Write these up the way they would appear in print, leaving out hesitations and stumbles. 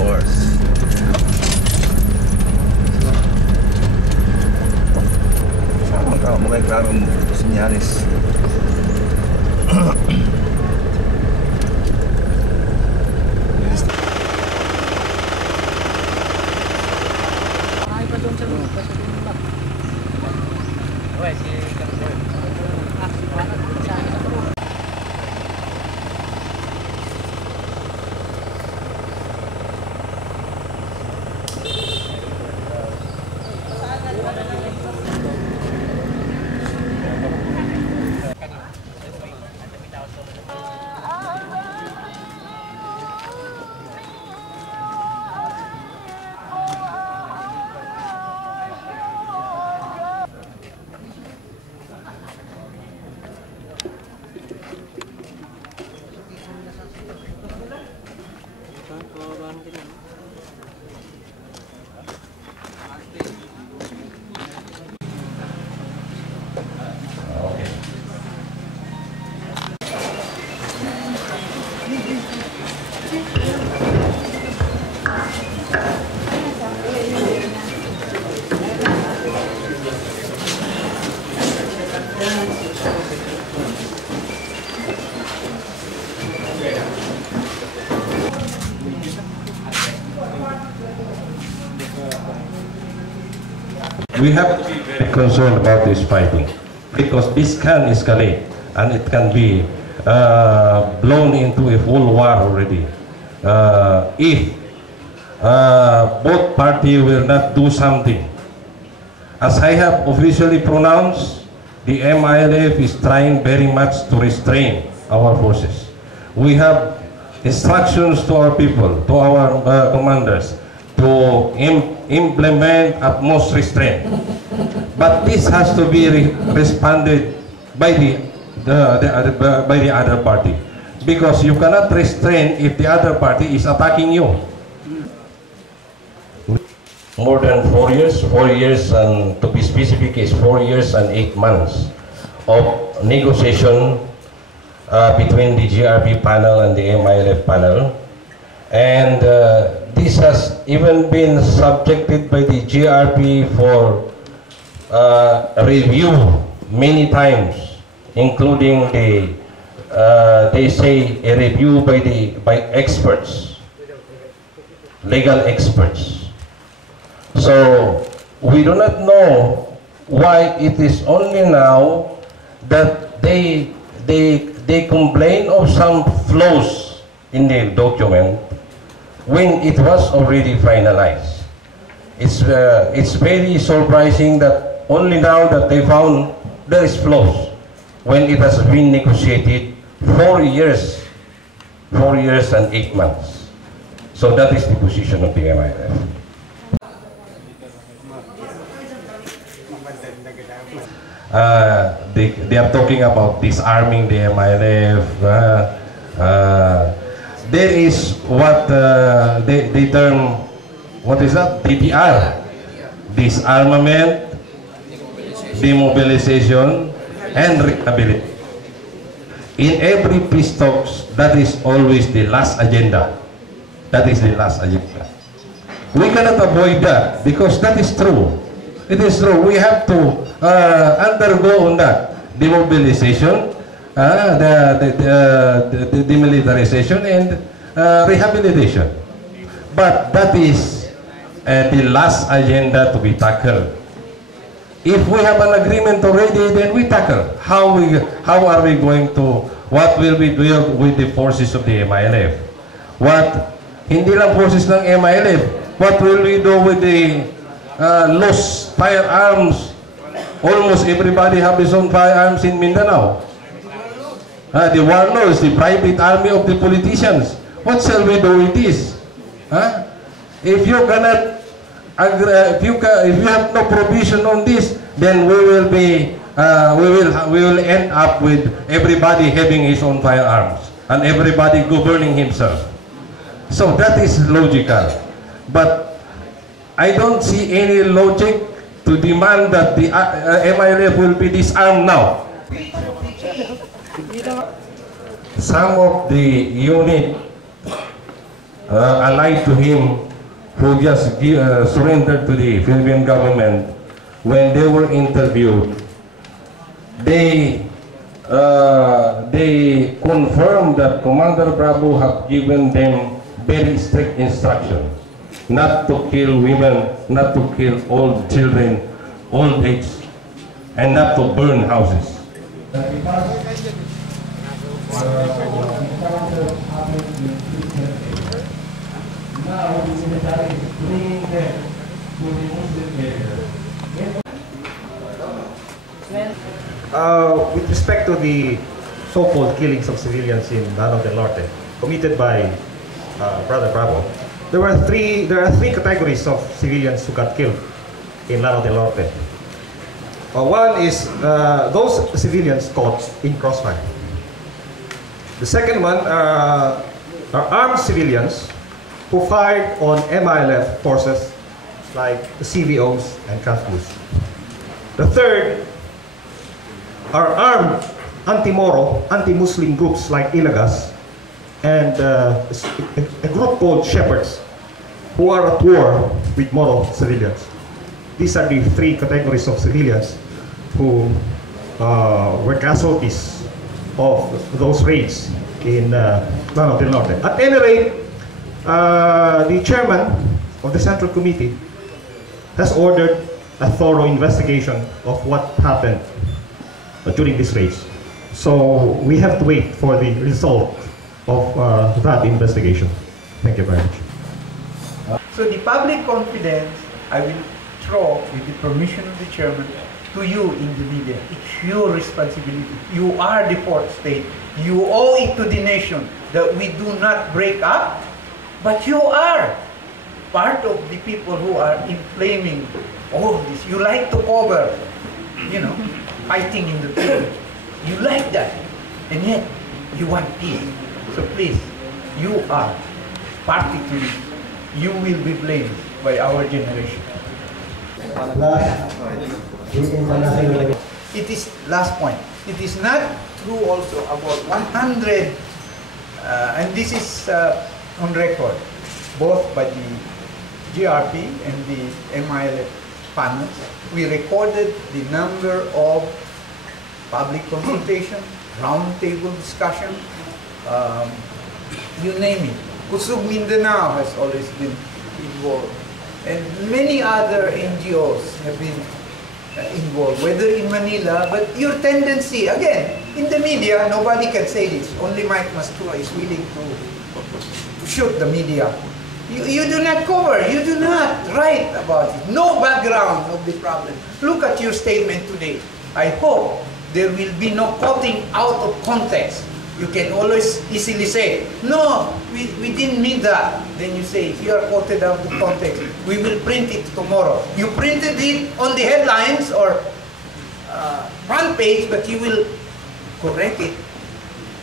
course. Mukhang klarong senyales. We have to be very concerned about this fighting because this can escalate and it can be blown into a full war already if both parties will not do something. As I have officially pronounced, the MILF is trying very much to restrain our forces. We have instructions to our people, to our commanders, to implement utmost restraint. But this has to be responded by the other party, because you cannot restrain if the other party is attacking you. More than 4 years, and to be specific is 4 years and 8 months of negotiation between the GRP panel and the MILF panel. And this has even been subjected by the GRP for review many times, including the they say a review by experts, legal experts. So we do not know why it is only now that they complain of some flaws in the document when it was already finalized. It's very surprising that only now that they found there is flaws when it has been negotiated 4 years and 8 months. So that is the position of the MILF. They are talking about disarming the MILF. There is what they term, what is that? DDR, disarmament, demobilization, and rehabilitation. In every peace talks, that is always the last agenda. That is the last agenda. We cannot avoid that because that is true. It is true. We have to undergo on that demobilization, the demilitarization, and rehabilitation. But that is the last agenda to be tackled. If we have an agreement already, then we tackle. How are we going to? What will we do with the forces of the MILF? Hindi lang forces ng MILF. What will we do with the lost firearms? Almost everybody have his own firearms in Mindanao. The warlords, the private army of the politicians. What shall we do with this? If you cannot, if you have no provision on this, then we will end up with everybody having his own firearms and everybody governing himself. So that is logical, but I don't see any logic to demand that the MILF will be disarmed now. Some of the unit allied to him who just surrendered to the Philippine government, when they were interviewed, they confirmed that Commander Bravo had given them very strict instructions not to kill women, not to kill old children, old age, and not to burn houses. Now the military is bringing them to the Muslim area. With respect to the so-called killings of civilians in Lanao del Norte committed by Brother Bravo, there are three categories of civilians who got killed in Lanao del Norte. One is those civilians caught in crossfire. The second one are armed civilians who fired on MILF forces like the CVOs and CAFUs. The third are armed anti-Moro, anti-Muslim groups like Ilagas and a group called Shepherds who are at war with Moro civilians. These are the three categories of civilians who were casualties of those raids in Lanao del Norte. At any rate, the chairman of the Central Committee has ordered a thorough investigation of what happened during these raids. So we have to wait for the result of that investigation. Thank you very much. So the public confidence, I will throw, with the permission of the chairman, to you in the media. It's your responsibility. You are the fourth state. You owe it to the nation that we do not break up, but you are part of the people who are inflaming all of this. You like to cover, fighting in the field. You like that, and yet you want peace. So please, you are party to this. You will be blamed by our generation. It is, last point, it is not true also about 100, and this is on record, both by the GRP and the MILF panels. We recorded the number of public consultation, roundtable discussion, you name it. Kusug Mindanao has always been involved, and many other NGOs have been involved, whether in Manila, but your tendency, again, in the media, nobody can say this, only Mike Mastua is willing to shoot the media. You do not cover, you do not write about it, no background of the problem. Look at your statement today. I hope there will be no cutting out of context. You can always easily say, no, we didn't mean that. Then you say, if you are quoted out of context, we will print it tomorrow. You printed it on the headlines or front page, but you will correct it,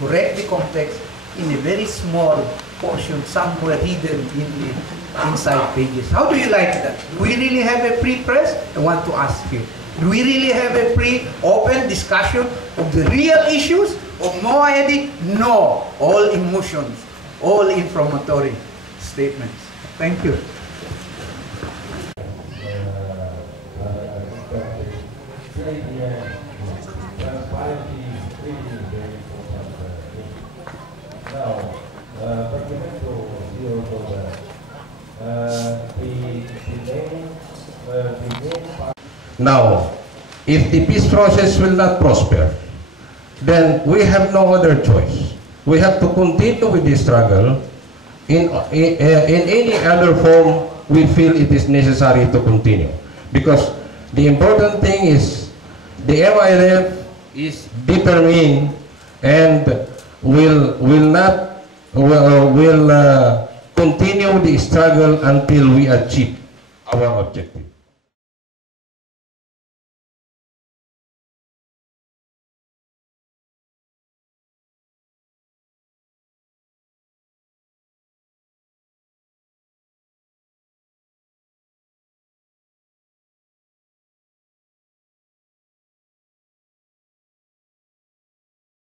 correct the context in a very small portion, somewhere hidden in the inside pages. How do you like that? Do we really have a free press? I want to ask you. Do we really have a free, open discussion of the real issues of Moaedi? No. All emotions, all inflammatory statements. Thank you. Now, if the peace process will not prosper, then we have no other choice. We have to continue with the struggle in any other form we feel it is necessary to continue. Because the important thing is the MILF is determined and will continue the struggle until we achieve our objective.